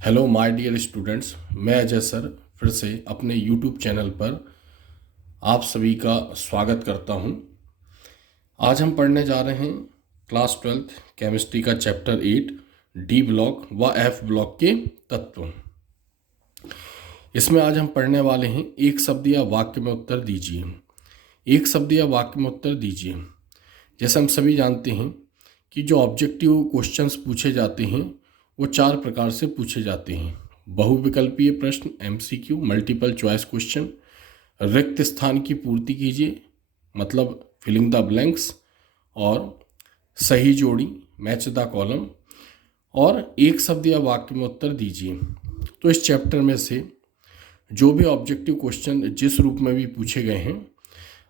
Hello my dear students, मैं Ajay sir फिर से अपने यूट्यूब चैनल पर आप सभी का स्वागत करता हूं। आज हम पढ़ने जा रहे हैं क्लास 12th केमिस्ट्री का चैप्टर 8 डी ब्लॉक व एफ ब्लॉक के तत्व। इसमें आज हम पढ़ने वाले हैं एक शब्द या वाक्य में उत्तर दीजिए। एक शब्द या वाक्य में उत्तर दीजिए। जैसे हम सभी जानते हैं कि जो ऑब्जेक्टिव क्वेश्चंस पूछे जाते हैं वो 4 प्रकार से पूछे जाते हैं। बहुविकल्पीय प्रश्न MCQ, मल्टीपल चॉइस क्वेश्चन, रिक्त स्थान की पूर्ति कीजिए मतलब फिलिंग द ब्लैंक्स, और सही जोड़ी मैच द कॉलम, और एक शब्द या वाक्य में उत्तर दीजिए। तो इस चैप्टर में से जो भी ऑब्जेक्टिव क्वेश्चन जिस रूप में भी पूछे गए हैं,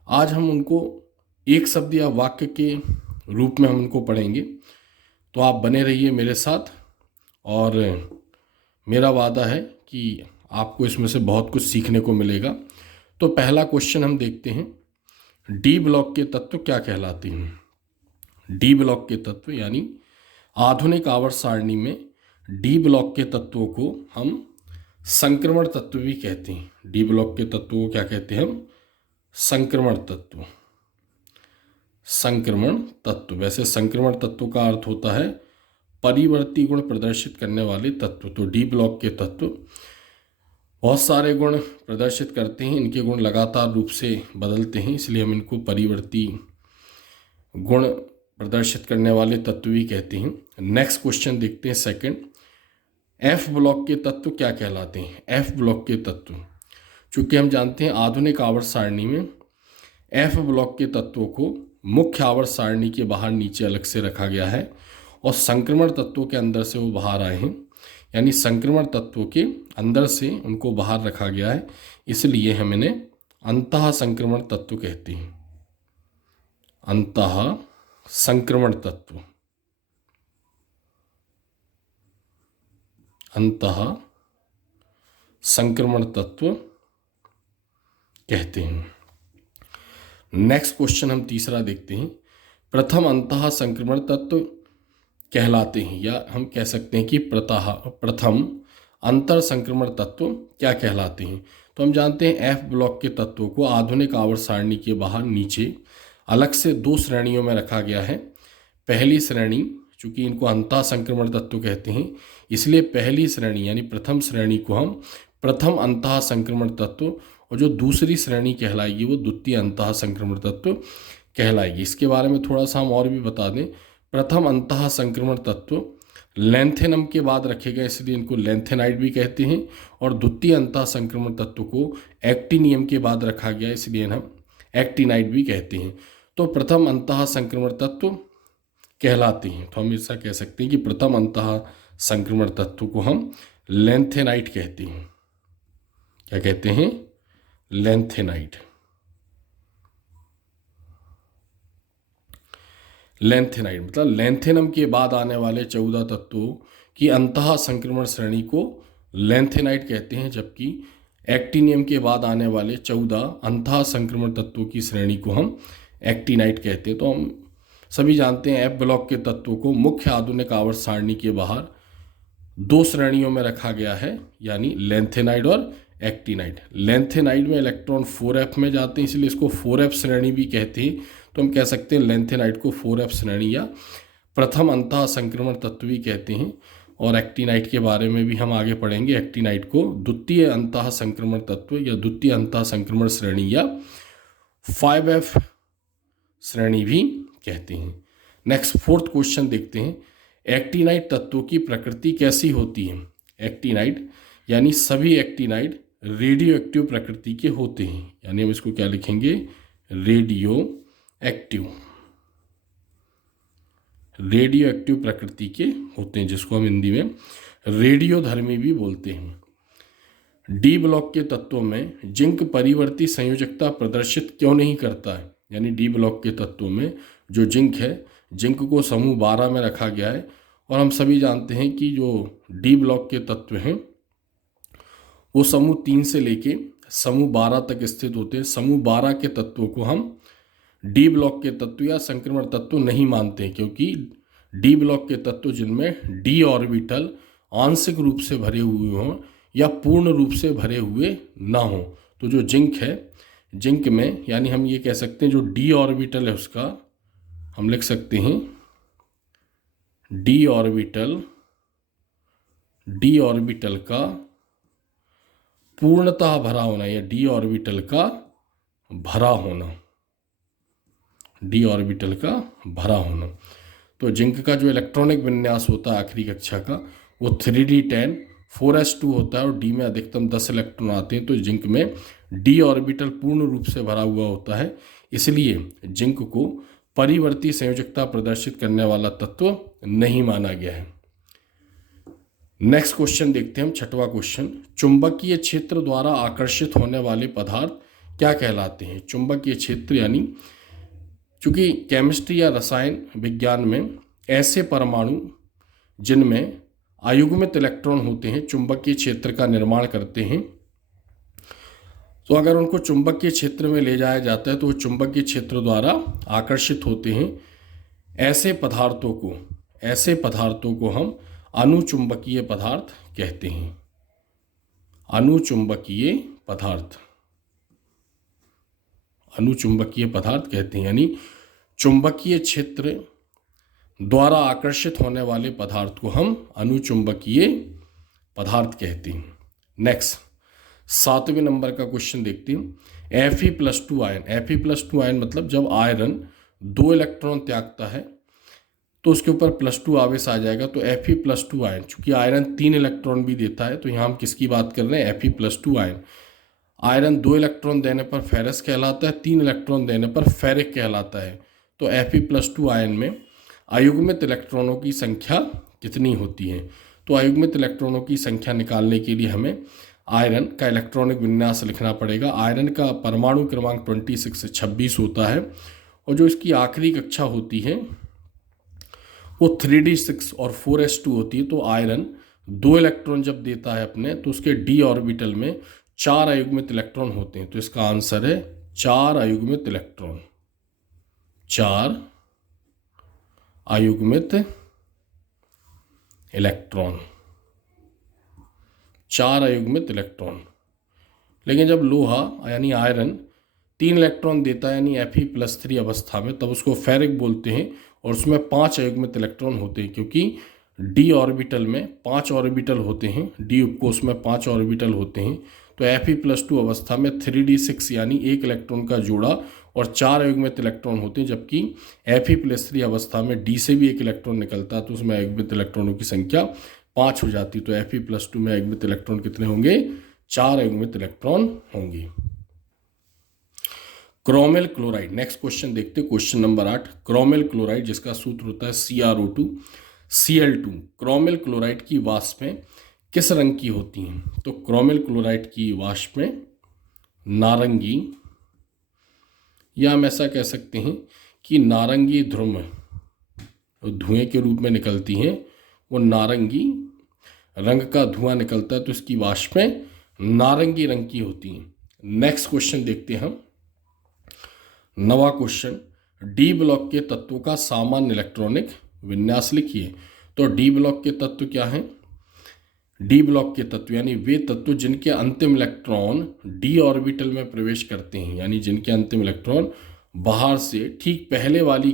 आज हम उनको एक शब्द या वाक्य के रूप में हम उनको पढ़ेंगे। तो आप बने रहिए मेरे साथ, और मेरा वादा है कि आपको इसमें से बहुत कुछ सीखने को मिलेगा। तो पहला क्वेश्चन हम देखते हैं, डी ब्लॉक के तत्व क्या कहलाते हैं। डी ब्लॉक के तत्व यानी आधुनिक आवर्त सारणी में डी ब्लॉक के तत्वों को हम संक्रमण तत्व भी कहते हैं। डी ब्लॉक के तत्वों को क्या कहते हैं हम? संक्रमण तत्व। संक्रमण तत्व, वैसे संक्रमण तत्व का अर्थ होता है परिवर्ती गुण प्रदर्शित करने वाले तत्व। तो डी ब्लॉक के तत्व बहुत सारे गुण प्रदर्शित करते हैं, इनके गुण लगातार रूप से बदलते हैं, इसलिए हम इनको परिवर्ती गुण प्रदर्शित करने वाले तत्व भी कहते हैं। नेक्स्ट क्वेश्चन देखते हैं, सेकंड, एफ ब्लॉक के तत्व क्या कहलाते हैं। एफ ब्लॉक के तत्व, चूंकि हम जानते हैं आधुनिक आवर्त सारणी में एफ ब्लॉक के तत्वों को मुख्य आवर्त सारणी के बाहर नीचे अलग से रखा गया है और संक्रमण तत्वों के अंदर से वो बाहर आए हैं, यानी संक्रमण तत्वों के अंदर से उनको बाहर रखा गया है, इसलिए हम इन्हें अंतः संक्रमण तत्व कहते हैं। अंतः संक्रमण तत्व, अंतः संक्रमण तत्व कहते हैं। नेक्स्ट क्वेश्चन हम तीसरा देखते हैं, प्रथम अंतः संक्रमण तत्व कहलाते हैं, या हम कह सकते हैं कि प्रथम अंतर संक्रमण तत्व क्या कहलाते हैं। तो हम जानते हैं एफ ब्लॉक के तत्वों को आधुनिक आवर्त सारणी के बाहर नीचे अलग से 2 श्रेणियों में रखा गया है। पहली श्रेणी, चूंकि इनको अंतः संक्रमण तत्व कहते हैं, इसलिए पहली श्रेणी यानी प्रथम श्रेणी को हम प्रथम अंतः संक्रमण तत्व, और जो दूसरी श्रेणी कहलाएगी वो द्वितीय अंतः संक्रमण तत्व कहलाएगी। इसके बारे में थोड़ा सा हम और भी बता दें। प्रथम अंतः संक्रमण तत्व लैंथेनम के बाद रखे गए, इसलिए इनको लैंथेनाइड भी कहते हैं, और द्वितीय अंतः संक्रमण तत्व को एक्टिनियम के बाद रखा गया, इसलिए हम एक्टिनाइड भी कहते हैं। तो प्रथम अंतः संक्रमण तत्व कहलाते हैं। तो हम ऐसा कह सकते हैं कि प्रथम अंतः संक्रमण तत्व को हम लैंथेनाइड कहते हैं। क्या कहते हैं? लैंथेनाइड। लैंथेनाइड मतलब लैंथेनम के बाद आने वाले 14 तत्वों की अंतः संक्रमण श्रेणी को लैंथेनाइड कहते हैं, जबकि एक्टिनियम के बाद आने वाले 14 अंतः संक्रमण तत्वों की श्रेणी को हम एक्टिनाइड कहते हैं। तो हम सभी जानते हैं एफ ब्लॉक के तत्वों को मुख्य आधुनिक आवर्त सारणी के बाहर 2 श्रेणियों में रखा गया है, यानी लैंथेनाइड और एक्टिनाइड। लैंथेनाइड में इलेक्ट्रॉन 4f में जाते हैं, इसलिए इसको 4f श्रेणी भी कहते हैं। तो हम कह सकते हैं लैंथेनाइड को 4f श्रेणी या प्रथम अंतः संक्रमण तत्व भी कहते हैं। और एक्टिनाइड के बारे में भी हम आगे पढ़ेंगे। एक्टिनाइड को द्वितीय अंतः संक्रमण तत्व या द्वितीय अंतः संक्रमण श्रेणी या 5f श्रेणी भी कहते हैं। नेक्स्ट फोर्थ क्वेश्चन देखते हैं, एक्टिनाइड तत्वों की प्रकृति कैसी होती है। एक्टिनाइड यानी सभी एक्टिनाइड रेडियो एक्टिव प्रकृति के होते हैं, यानी हम इसको क्या लिखेंगे? Radio active. रेडियो एक्टिव प्रकृति के होते हैं, जिसको हम हिंदी में रेडियोधर्मी भी बोलते हैं। डी ब्लॉक के तत्वों में जिंक परिवर्ती संयोजकता प्रदर्शित क्यों नहीं करता है। यानी डी ब्लॉक के तत्वों में जो जिंक है, जिंक को समूह 12 में रखा गया है, और हम सभी जानते हैं कि जो डी ब्लॉक के तत्व हैं वो समूह 3 से लेके समूह 12 तक स्थित होते हैं। समूह 12 के तत्वों को हम डी ब्लॉक के तत्व या संक्रमण तत्व नहीं मानते हैं, क्योंकि डी ब्लॉक के तत्व जिनमें डी ऑर्बिटल आंशिक रूप से भरे हुए हों या पूर्ण रूप से भरे हुए ना हों। तो जो जिंक है, जिंक में यानी हम ये कह सकते हैं जो डी ऑर्बिटल है उसका हम लिख सकते हैं डी ऑर्बिटल का पूर्णतः भरा होना या डी ऑर्बिटल का भरा होना, डी ऑर्बिटल का भरा होना। तो जिंक का जो इलेक्ट्रॉनिक विन्यास होता है आखिरी कक्षा का वो 3d10 4s2 होता है और डी में अधिकतम 10 इलेक्ट्रॉन आते हैं। तो जिंक में डी ऑर्बिटल पूर्ण रूप से भरा हुआ होता है, इसलिए जिंक को परिवर्ती संयोजकता प्रदर्शित करने वाला तत्व नहीं माना गया है। नेक्स्ट क्वेश्चन देखते हैं हम, छठवां क्वेश्चन। चुंबकीय क्षेत्र द्वारा आकर्षित होने वाले पदार्थ क्या कहलाते हैं? चुंबकीय क्षेत्र यानी चूंकि केमिस्ट्री या रसायन विज्ञान में ऐसे परमाणु जिनमें अयुग्मित इलेक्ट्रॉन होते हैं चुंबकीय क्षेत्र का निर्माण करते हैं। तो अगर उनको चुंबकीय क्षेत्र में ले जाया जाता है तो वो चुंबकीय क्षेत्र द्वारा आकर्षित होते हैं। ऐसे पदार्थों को हम अनुचुंबकीय पदार्थ कहते हैं। अनुचुंबकीय पदार्थ कहते हैं, यानी चुंबकीय क्षेत्र द्वारा आकर्षित होने वाले पदार्थ को हम अनुचुंबकीय पदार्थ कहते हैं। नेक्स्ट 7वें नंबर का क्वेश्चन देखते हैं। Fe+2 ion. Fe+2 आयन मतलब जब आयरन 2 इलेक्ट्रॉन त्यागता है तो उसके ऊपर +2 आवेश आ जाएगा। तो Fe+2 आयन, चूंकि आयरन 3 इलेक्ट्रॉन भी देता है तो यहाँ हम किसकी बात कर रहे हैं? Fe+2 ion. आयरन 2 इलेक्ट्रॉन देने पर फेरस कहलाता है, 3 इलेक्ट्रॉन देने पर फेरिक कहलाता है। तो Fe+2 आयन में अयुग्मित इलेक्ट्रॉनों की संख्या कितनी होती है? तो अयुग्मित इलेक्ट्रॉनों की संख्या निकालने के लिए हमें आयरन का इलेक्ट्रॉनिक विन्यास लिखना पड़ेगा। आयरन का परमाणु क्रमांक 26 होता है और जो इसकी आखिरी कक्षा होती है वो 3d6 और 4s2 होती है। तो आयरन 2 इलेक्ट्रॉन जब देता है अपने तो उसके डी ऑर्बिटल में 4 अयुग्मित इलेक्ट्रॉन होते हैं। तो इसका आंसर है 4 अयुग्मित इलेक्ट्रॉन। 4 अयुग्मित इलेक्ट्रॉन। लेकिन जब लोहा यानी आयरन 3 इलेक्ट्रॉन देता है यानी Fe+3 अवस्था में, तब उसको फेरिक बोलते हैं और उसमें 5 अयुग्मित इलेक्ट्रॉन होते हैं, क्योंकि डी ऑर्बिटल में 5 ऑर्बिटल होते हैं, डी उपकोष में 5 ऑर्बिटल होते हैं। तो Fe+2 अवस्था में 3d6 यानी 1 इलेक्ट्रॉन का जोड़ा और 4 अयुग्मित इलेक्ट्रॉन होते हैं, जबकि Fe+3 अवस्था में डी से भी 1 इलेक्ट्रॉन निकलता है तो उसमें अयुग्मित इलेक्ट्रॉनों की संख्या 5 हो जाती। तो Fe+2 में अयुग्मित इलेक्ट्रॉन कितने होंगे? 4 अयुग्मित इलेक्ट्रॉन होंगे। क्रोमेल क्लोराइड। नेक्स्ट क्वेश्चन देखते हैं, क्वेश्चन नंबर 8। क्रोमेल क्लोराइड जिसका सूत्र होता है CrO2 Cl2। क्रोमेल क्लोराइड की वाष्पें किस रंग की होती हैं? तो क्रोमेल क्लोराइड की वाष्पें नारंगी, या हम ऐसा कह सकते हैं कि नारंगी ध्रुव धुएं के रूप में निकलती हैं। वो नारंगी रंग का धुआं निकलता है तो इसकी वाष्पें नारंगी रंग की होती हैं। नेक्स्ट क्वेश्चन देखते हैं हम, 9वां क्वेश्चन। डी ब्लॉक के तत्वों का सामान्य इलेक्ट्रॉनिक विन्यास लिखिए। तो डी ब्लॉक के तत्व क्या हैं? डी ब्लॉक के तत्व यानी वे तत्व जिनके अंतिम इलेक्ट्रॉन डी ऑर्बिटल में प्रवेश करते हैं, यानी जिनके अंतिम इलेक्ट्रॉन बाहर से ठीक पहले वाली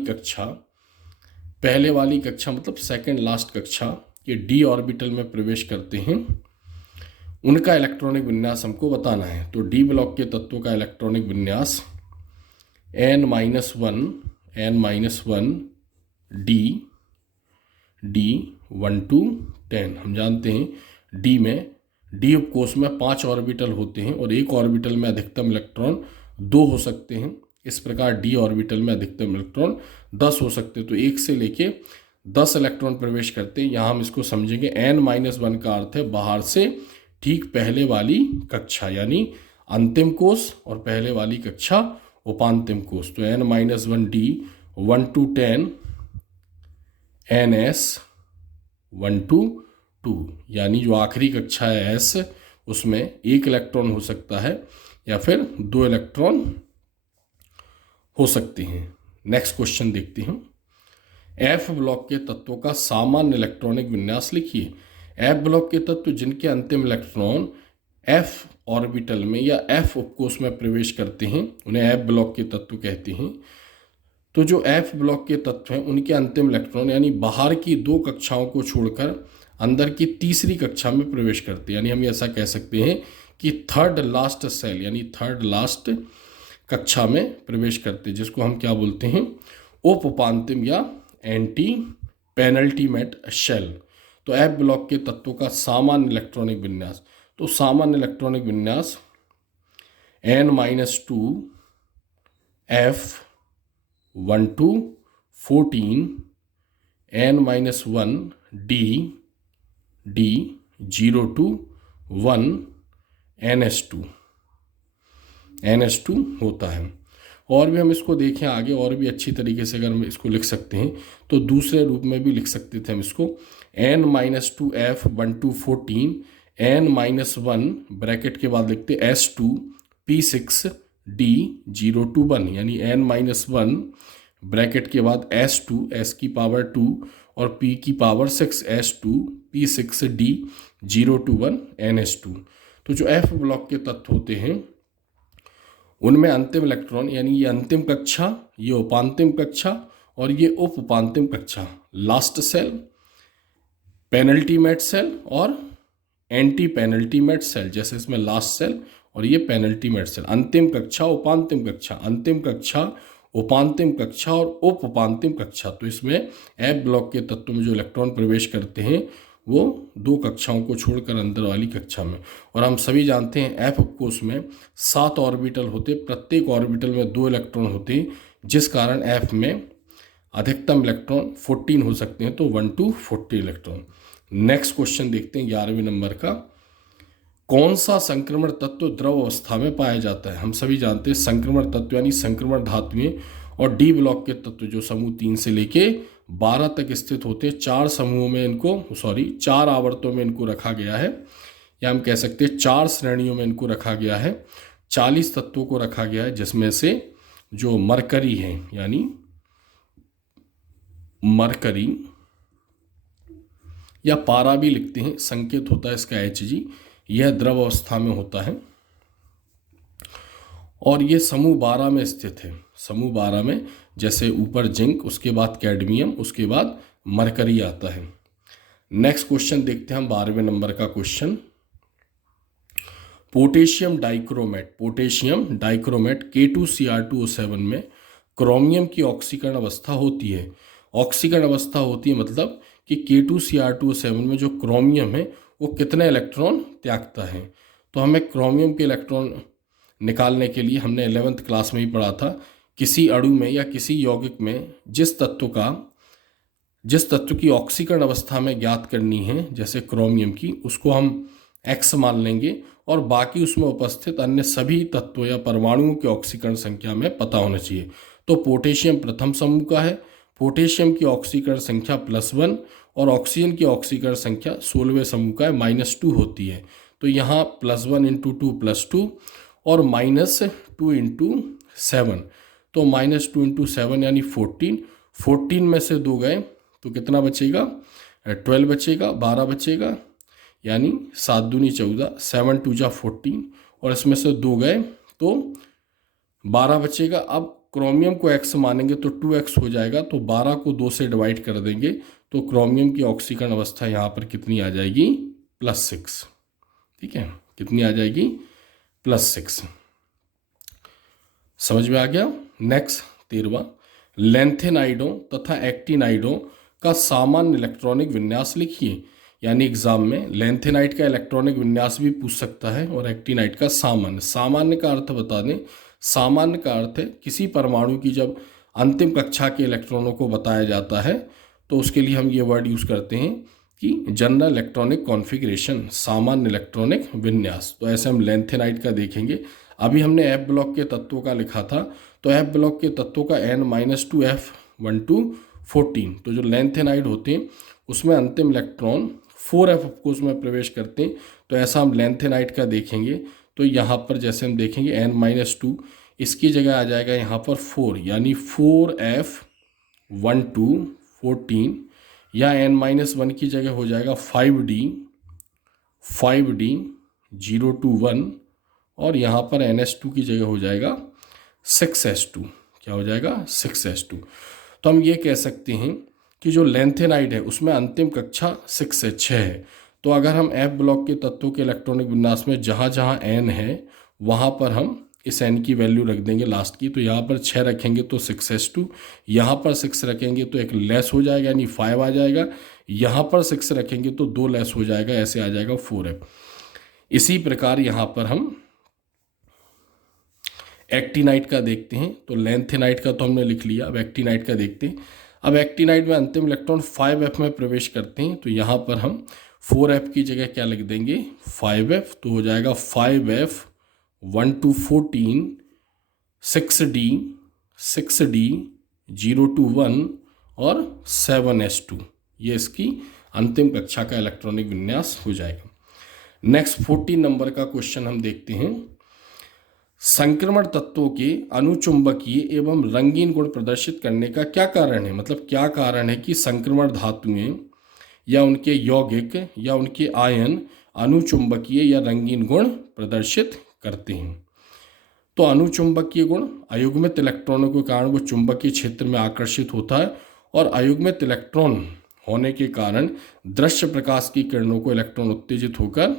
कक्षा मतलब सेकंड लास्ट कक्षा के डी ऑर्बिटल में प्रवेश करते हैं, उनका इलेक्ट्रॉनिक विन्यास हमको बताना है। तो डी ब्लॉक के तत्वों का इलेक्ट्रॉनिक विन्यास n-1 d 1 to 10। हम जानते हैं डी उपकोष में 5 ऑर्बिटल होते हैं और एक ऑर्बिटल में अधिकतम इलेक्ट्रॉन 2 हो सकते हैं। इस प्रकार डी ऑर्बिटल में अधिकतम इलेक्ट्रॉन 10 हो सकते हैं। तो 1 से लेके 10 इलेक्ट्रॉन प्रवेश करते हैं। यहाँ हम इसको समझेंगे n-1 का अर्थ है बाहर से ठीक पहले वाली कक्षा, यानी अंतिम कोष और पहले वाली कक्षा उपांतिम कोष। तो n-1 d 1 to 10 ns 1 to 2, यानी जो आखिरी कक्षा है s उसमें 1 इलेक्ट्रॉन हो सकता है या फिर 2 इलेक्ट्रॉन हो सकते हैं। नेक्स्ट क्वेश्चन देखते हैं। एफ ब्लॉक के तत्वों का सामान्य इलेक्ट्रॉनिक विन्यास लिखिए। एफ ब्लॉक के तत्व जिनके अंतिम इलेक्ट्रॉन एफ ऑर्बिटल में या एफ उपकोष में प्रवेश करते हैं उन्हें एफ ब्लॉक के तत्व कहते हैं। तो जो एफ ब्लॉक के तत्व हैं उनके अंतिम इलेक्ट्रॉन यानी बाहर की 2 कक्षाओं को छोड़कर अंदर की तीसरी कक्षा में प्रवेश करते हैं, यानी हम ऐसा कह सकते हैं कि थर्ड लास्ट सेल यानी थर्ड लास्ट कक्षा में प्रवेश करते हैं, जिसको हम क्या बोलते हैं, उप-उपांतिम या एंटी पेनल्टीमेट शेल। तो एफ ब्लॉक के तत्वों का सामान्य इलेक्ट्रॉनिक विन्यास, तो सामान्य इलेक्ट्रॉनिक विन्यास n-2 F12 14 n-1 D02 1 NS2 होता है। और भी हम इसको देखें आगे और भी अच्छी तरीके से अगर हम इसको लिख सकते हैं तो दूसरे रूप में भी लिख सकते थे हम इसको n-2 F12 14 n-1 ब्रैकेट के बाद लिखते S2 P6 D02 1 यानी n-1 ब्रैकेट के बाद S2 S की पावर 2 और P की power 6 S2 P6 D02 1 NS2। तो जो F ब्लॉक के तत्व होते हैं उनमें अंतिम इलेक्ट्रॉन यानी ये अंतिम कक्षा, ये उपांतिम कक्षा और ये उप उपांतिम कक्षा, लास्ट सेल, पेनल्टीमेट सेल और एंटी पेनल्टीमेट सेल, जैसे इसमें लास्ट सेल और ये पेनल्टीमेट सेल, अंतिम कक्षा उपांतिम कक्षा, अंतिम कक्षा उपांतिम कक्षा और उप उपांतिम कक्षा। तो इसमें एफ ब्लॉक के तत्व में जो इलेक्ट्रॉन प्रवेश करते हैं वो 2 कक्षाओं को छोड़कर अंदर वाली कक्षा में। और हम सभी जानते हैं एफ उपकोष में 7 ऑर्बिटल होते, प्रत्येक ऑर्बिटल में 2 इलेक्ट्रॉन होते, जिस कारण एफ में अधिकतम इलेक्ट्रॉन 14 हो सकते हैं, तो 1 to 40 इलेक्ट्रॉन। नेक्स्ट क्वेश्चन देखते हैं 11वें नंबर का। कौन सा संक्रमण तत्व द्रव अवस्था में पाया जाता है? हम सभी जानते हैं संक्रमण तत्व यानी संक्रमण धातुएं और डी ब्लॉक के तत्व जो समूह 3 से लेके 12 तक स्थित होते हैं, 4 समूहों में इनको 4 आवर्तों में इनको रखा गया है, या हम कह सकते हैं 4 श्रेणियों में इनको रखा गया है। 40 तत्वों को रखा गया है, जिसमें से जो मरकरी है यानी मरकरी या पारा भी लिखते हैं, संकेत होता है इसका Hg, यह द्रव अवस्था में होता है और ये समूह 12 में स्थित है। समूह 12 में जैसे ऊपर जिंक, उसके बाद कैडमियम, उसके बाद मरकरी आता है। नेक्स्ट क्वेश्चन देखते हैं हम 12वें नंबर का क्वेश्चन। पोटेशियम डाइक्रोमेट K2Cr2O7 में क्रोमियम की ऑक्सीकरण अवस्था होती है। ऑक्सीकरण अवस्था होती है मतलब कि K2Cr2O7 में जो क्रोमियम है वो कितने इलेक्ट्रॉन त्यागता है। तो हमें क्रोमियम के इलेक्ट्रॉन निकालने के लिए हमने 11th क्लास में ही पढ़ा था, किसी अणु में या किसी यौगिक में जिस तत्व की ऑक्सीकरण अवस्था में ज्ञात करनी है, जैसे क्रोमियम की, उसको हम X मान लेंगे और बाकी उसमें उपस्थित अन्य सभी तत्वों या परमाणुओं की ऑक्सीकरण संख्या में पता होना चाहिए। तो पोटेशियम प्रथम समूह का है, पोटेशियम की ऑक्सीकरण संख्या +1 और ऑक्सीजन की ऑक्सीकरण संख्या 16वें समूह का है -2 होती है। तो यहाँ +1 × 2 +2 और -2 × 7, तो -2 × 7 यानी 14 में से 2 गए तो कितना बचेगा, 12 बचेगा, 12 बचेगा, यानी 7 दूनी 14, 7 2 जा 14 और इसमें से 2 गए तो 12 बचेगा। अब क्रोमियम को X मानेंगे तो 2X हो जाएगा, तो 12 को 2 से डिवाइड कर देंगे तो क्रोमियम की ऑक्सीकरण अवस्था यहाँ पर कितनी आ जाएगी, +6। ठीक है, कितनी आ जाएगी, +6। समझ में आ गया। नेक्स्ट 13वां, लेंथेनाइडों तथा एक्टिनाइडों का सामान्य इलेक्ट्रॉनिक विन्यास लिखिए। यानी एग्जाम में लेंथेनाइड का इलेक्ट्रॉनिक विन्यास भी पूछ सकता है और एक्टिनाइड का सामान्य। सामान्य का अर्थ बता दें, सामान्य का अर्थ है किसी परमाणु की जब अंतिम कक्षा के इलेक्ट्रॉनों को बताया जाता है तो उसके लिए हम ये वर्ड यूज़ करते हैं कि जनरल इलेक्ट्रॉनिक कॉन्फ़िगरेशन, सामान्य इलेक्ट्रॉनिक विन्यास। तो ऐसे हम लेंथेनाइड का देखेंगे। अभी हमने एफ ब्लॉक के तत्वों का लिखा था, तो एफ ब्लॉक के तत्वों का n-2 F12 14। तो जो लेंथेनाइड होते हैं उसमें अंतिम इलेक्ट्रॉन 4f उपकोष में प्रवेश करते हैं, तो ऐसा हम लेंथेनाइड का देखेंगे। तो यहाँ पर जैसे हम देखेंगे n-2, इसकी जगह आ जाएगा यहाँ पर 4, यानी 4f12 14, या n-1 की जगह हो जाएगा 5d 5D021 और यहाँ पर NH2 की जगह हो जाएगा 6S2। क्या हो जाएगा? 6S2। तो हम ये कह सकते हैं कि जो लेंथेनाइड है उसमें अंतिम कक्षा 6 है। तो अगर हम F ब्लॉक के तत्वों के इलेक्ट्रॉनिक विन्यास में जहाँ जहाँ N है वहाँ पर हम इस N की वैल्यू रख देंगे लास्ट की। तो यहाँ पर 6 रखेंगे तो 6S2, यहाँ पर 6 रखेंगे तो एक लेस हो जाएगा यानी 5 आ जाएगा, यहाँ पर 6 रखेंगे तो 2 लेस हो जाएगा, ऐसे आ जाएगा 4F। इसी प्रकार यहाँ पर हम एक्टिनाइड का देखते हैं। तो लेंथेनाइड का तो हमने लिख लिया, अब एक्टिनाइड का देखते हैं। अब एक्टिनाइड में अंतिम इलेक्ट्रॉन 5F में प्रवेश करते हैं। तो यहाँ पर हम 4F की जगह क्या लिख देंगे? 5F। तो हो जाएगा 5F 1 to 14 6D021 और 7S2। ये इसकी अंतिम कक्षा का इलेक्ट्रॉनिक विन्यास हो जाएगा। नेक्स्ट 14 नंबर का क्वेश्चन हम देखते हैं। संक्रमण तत्वों के अनुचुंबकीय एवं रंगीन गुण प्रदर्शित करने का क्या कारण है? मतलब क्या कारण है कि संक्रमण धातुएं या उनके यौगिक या उनके आयन अनुचुंबकीय या रंगीन गुण प्रदर्शित करते हैं? तो अनुचुंबकीय गुण, अयुग्मित इलेक्ट्रॉनों के कारण वो चुंबकीय क्षेत्र में आकर्षित होता है और अयुग्मित इलेक्ट्रॉन होने के कारण दृश्य प्रकाश की किरणों को इलेक्ट्रॉन उत्तेजित होकर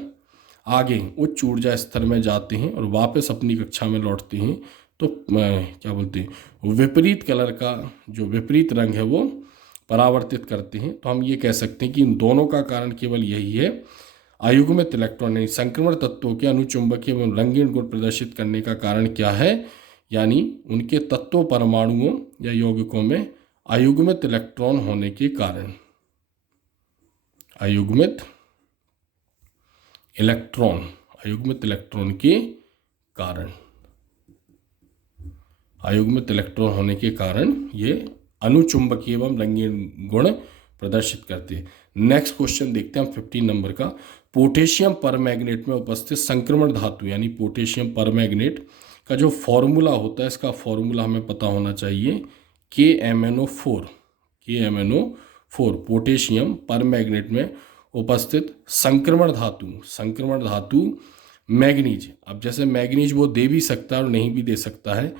आगे उच्च ऊर्जा स्तर में जाते हैं और वापस अपनी कक्षा में लौटते हैं। तो क्या बोलते हैं, विपरीत कलर का जो विपरीत रंग है वो परावर्तित करते हैं। तो हम ये कह सकते हैं कि इन दोनों का कारण केवल यही है, अयुग्मित इलेक्ट्रॉन यानी संक्रमण तत्वों के अनुचुंबकीय एवं रंगीन गुण प्रदर्शित करने का कारण क्या है? यानी उनके तत्व परमाणुओं या यौगिकों में अयुग्मित इलेक्ट्रॉन होने के कारण। अयुग्मित इलेक्ट्रॉन के कारण, अयुग्मित इलेक्ट्रॉन होने के कारण ये अनुचुंबकीय एवं रंगीन गुण प्रदर्शित करते हैं। नेक्स्ट क्वेश्चन देखते हैं हम 15 नंबर का। पोटेशियम परमैंगनेट में उपस्थित संक्रमण धातु यानी पोटेशियम परमैंगनेट का जो फॉर्मूला होता है, इसका फॉर्मूला हमें पता होना चाहिए, KMnO4। पोटेशियम परमैंगनेट में उपस्थित संक्रमण धातु मैग्नीज। अब जैसे मैग्नीज वो दे भी सकता है और नहीं भी दे सकता है,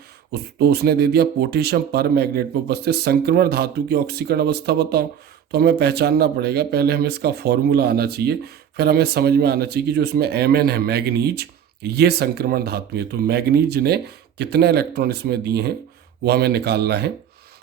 तो उसने दे दिया पोटेशियम परमैंगनेट में उपस्थित संक्रमण धातु की ऑक्सीकरण अवस्था बताओ। तो हमें पहचानना पड़ेगा, पहले हमें इसका फॉर्मूला आना चाहिए, फिर हमें समझ में आना चाहिए कि जो इसमें Mn है मैग्नीज, ये संक्रमण धातु है। तो मैग्नीज ने कितने इलेक्ट्रॉन इसमें दिए हैं वो हमें निकालना है।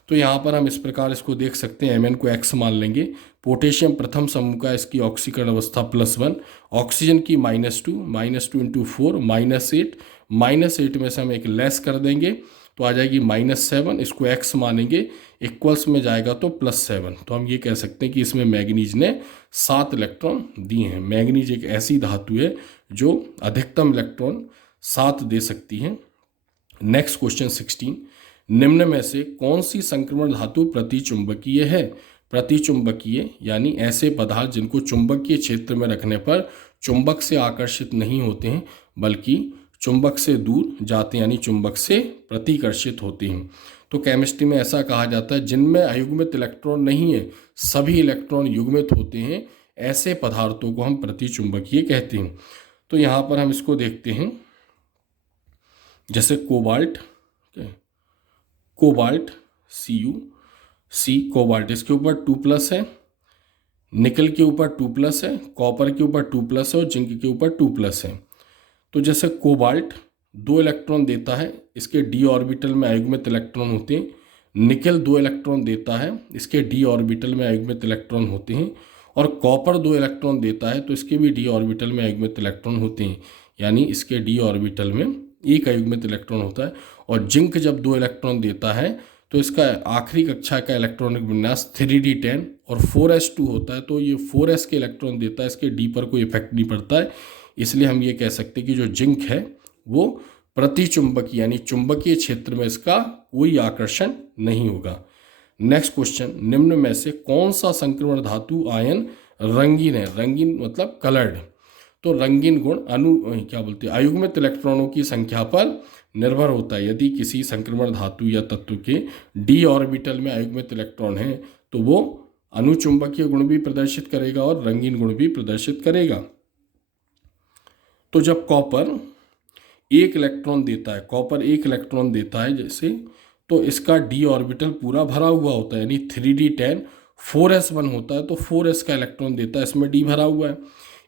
तो यहाँ पर हम इस प्रकार इसको देख सकते हैं, Mn को x मान लेंगे। पोटेशियम प्रथम समूह का इसकी ऑक्सीकरण अवस्था +1, ऑक्सीजन की -2 इंटू 4 -8, -8 में से हम एक लेस कर देंगे तो आ जाएगी -7, इसको x मानेंगे, इक्वल्स में जाएगा तो +7। तो हम ये कह सकते हैं कि इसमें मैग्नीज ने 7 इलेक्ट्रॉन दिए हैं। मैग्नीज एक ऐसी धातु है जो अधिकतम इलेक्ट्रॉन 7 दे सकती है। नेक्स्ट क्वेश्चन 16, निम्न में से कौन सी संक्रमण धातु प्रतिचुंबकीय है? प्रतिचुंबकीय यानी ऐसे पदार्थ जिनको चुंबकीय क्षेत्र में रखने पर चुंबक से आकर्षित नहीं होते हैं बल्कि चुंबक से दूर जाते हैं, यानी चुंबक से प्रतिकर्षित होते हैं। तो केमिस्ट्री में ऐसा कहा जाता है जिनमें अयुग्मित इलेक्ट्रॉन नहीं है, सभी इलेक्ट्रॉन युग्मित होते हैं, ऐसे पदार्थों को हम प्रतिचुंबकीय कहते हैं। तो यहाँ पर हम इसको देखते हैं, जैसे कोबाल्ट CuC कोबाल्ट, इसके ऊपर 2+ है, निकल के ऊपर 2+ है, कॉपर के ऊपर 2+ है और जिंक के ऊपर 2+ है। तो जैसे कोबाल्ट 2 इलेक्ट्रॉन देता है, इसके d ऑर्बिटल में अयुग्मित इलेक्ट्रॉन होते हैं। निकल 2 इलेक्ट्रॉन देता है, इसके d ऑर्बिटल में अयुग्मित इलेक्ट्रॉन होते हैं। और कॉपर 2 इलेक्ट्रॉन देता है तो इसके भी d ऑर्बिटल में अयुग्मित इलेक्ट्रॉन होते हैं, यानी इसके d ऑर्बिटल में एक अयुग्मित इलेक्ट्रॉन होता है। और जिंक जब 2 इलेक्ट्रॉन देता है तो इसका आखिरी कक्षा का इलेक्ट्रॉनिक विन्यास 3d10 और 4s2 होता है। तो ये 4s के इलेक्ट्रॉन देता है, इसके d पर कोई इफेक्ट नहीं पड़ता है। इसलिए हम ये कह सकते हैं कि जो जिंक है वो प्रतिचुंबकीय यानी चुंबकीय क्षेत्र में इसका कोई आकर्षण नहीं होगा। नेक्स्ट क्वेश्चन, निम्न में से कौन सा संक्रमण धातु आयन रंगीन है? रंगीन मतलब कलर्ड। तो रंगीन गुण अयुग्मित इलेक्ट्रॉनों की संख्या पर निर्भर होता है। यदि किसी संक्रमण धातु या तत्व के d ऑर्बिटल में अयुग्मित इलेक्ट्रॉन है तो वो अनुचुंबकीय गुण भी प्रदर्शित करेगा और रंगीन गुण भी प्रदर्शित करेगा। तो जब कॉपर एक इलेक्ट्रॉन देता है जैसे, तो इसका d ऑर्बिटल पूरा भरा हुआ होता है, यानी 3d10 4s1 होता है, तो 4s का इलेक्ट्रॉन देता है, इसमें d भरा हुआ है।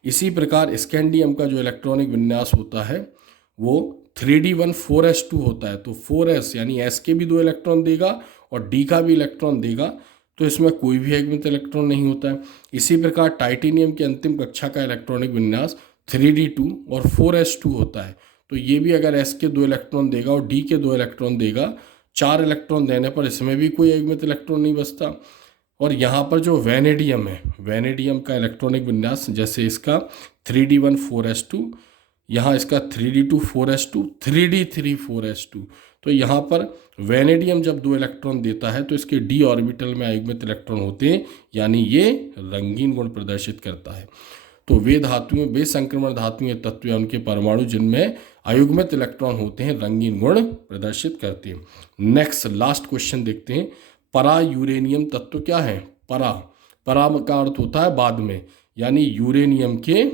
इसी प्रकार स्कैंडियम का जो इलेक्ट्रॉनिक विन्यास होता है वो 3d1 4s2 होता है, तो 4s यानी s के भी 2 इलेक्ट्रॉन देगा और d का भी इलेक्ट्रॉन देगा, तो इसमें कोई भी एकमित इलेक्ट्रॉन नहीं होता है। इसी प्रकार टाइटेनियम की अंतिम कक्षा का इलेक्ट्रॉनिक विन्यास 3d2 और 4s2 होता है, तो ये भी अगर s के 2 इलेक्ट्रॉन देगा और d के 2 इलेक्ट्रॉन देगा, 4 इलेक्ट्रॉन देने पर इसमें भी कोई एकमित इलेक्ट्रॉन नहीं बचता। और यहाँ पर जो वैनेडियम है, वैनेडियम का इलेक्ट्रॉनिक विन्यास जैसे इसका 3d1 4s2, यहाँ इसका 3d2 4s2, 3d3 4s2, तो यहाँ पर वैनेडियम जब 2 इलेक्ट्रॉन देता है तो इसके d ऑर्बिटल में अयुग्मित इलेक्ट्रॉन होते हैं, यानी ये रंगीन गुण प्रदर्शित करता है। तो वे धातुएं, वे संक्रमण धातुएं तत्व या उनके परमाणु जिनमें अयुग्मित इलेक्ट्रॉन होते हैं रंगीन गुण प्रदर्शित करते हैं। नेक्स्ट लास्ट क्वेश्चन देखते हैं। परा यूरेनियम तत्व क्या है? परा का अर्थ होता है बाद में, यानी यूरेनियम के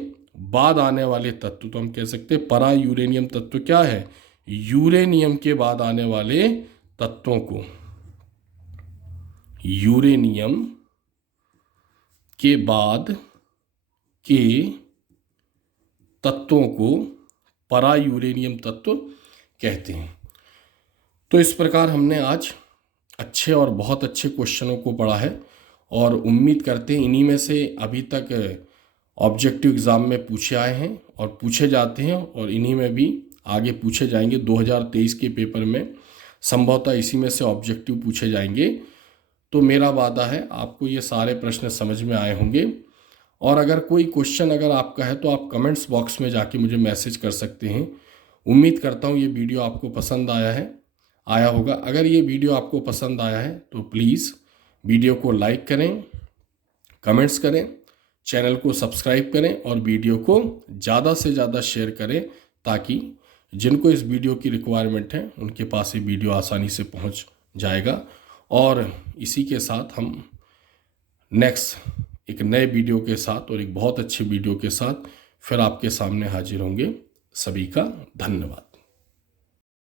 बाद आने वाले तत्व, तो हम कह सकते हैं परा यूरेनियम तत्व क्या है? यूरेनियम के बाद आने वाले तत्वों को, यूरेनियम के बाद के तत्वों को परा यूरेनियम तत्व कहते हैं। तो इस प्रकार हमने आज अच्छे और बहुत अच्छे क्वेश्चनों को पढ़ा है और उम्मीद करते हैं इन्हीं में से अभी तक ऑब्जेक्टिव एग्ज़ाम में पूछे आए हैं और पूछे जाते हैं और इन्हीं में भी आगे पूछे जाएंगे। 2023 के पेपर में संभवतः इसी में से ऑब्जेक्टिव पूछे जाएंगे। तो मेरा वादा है आपको ये सारे प्रश्न समझ में आए होंगे, और अगर कोई क्वेश्चन अगर आपका है तो आप कमेंट्स बॉक्स में जाके मुझे मैसेज कर सकते हैं। उम्मीद करता हूँ ये वीडियो आपको पसंद आया होगा। अगर ये वीडियो आपको पसंद आया है तो प्लीज़ वीडियो को लाइक करें, कमेंट्स करें, चैनल को सब्सक्राइब करें और वीडियो को ज़्यादा से ज़्यादा शेयर करें, ताकि जिनको इस वीडियो की रिक्वायरमेंट है उनके पास ये वीडियो आसानी से पहुंच जाएगा। और इसी के साथ हम नेक्स्ट एक नए वीडियो के साथ और एक बहुत अच्छे वीडियो के साथ फिर आपके सामने हाजिर होंगे। सभी का धन्यवाद।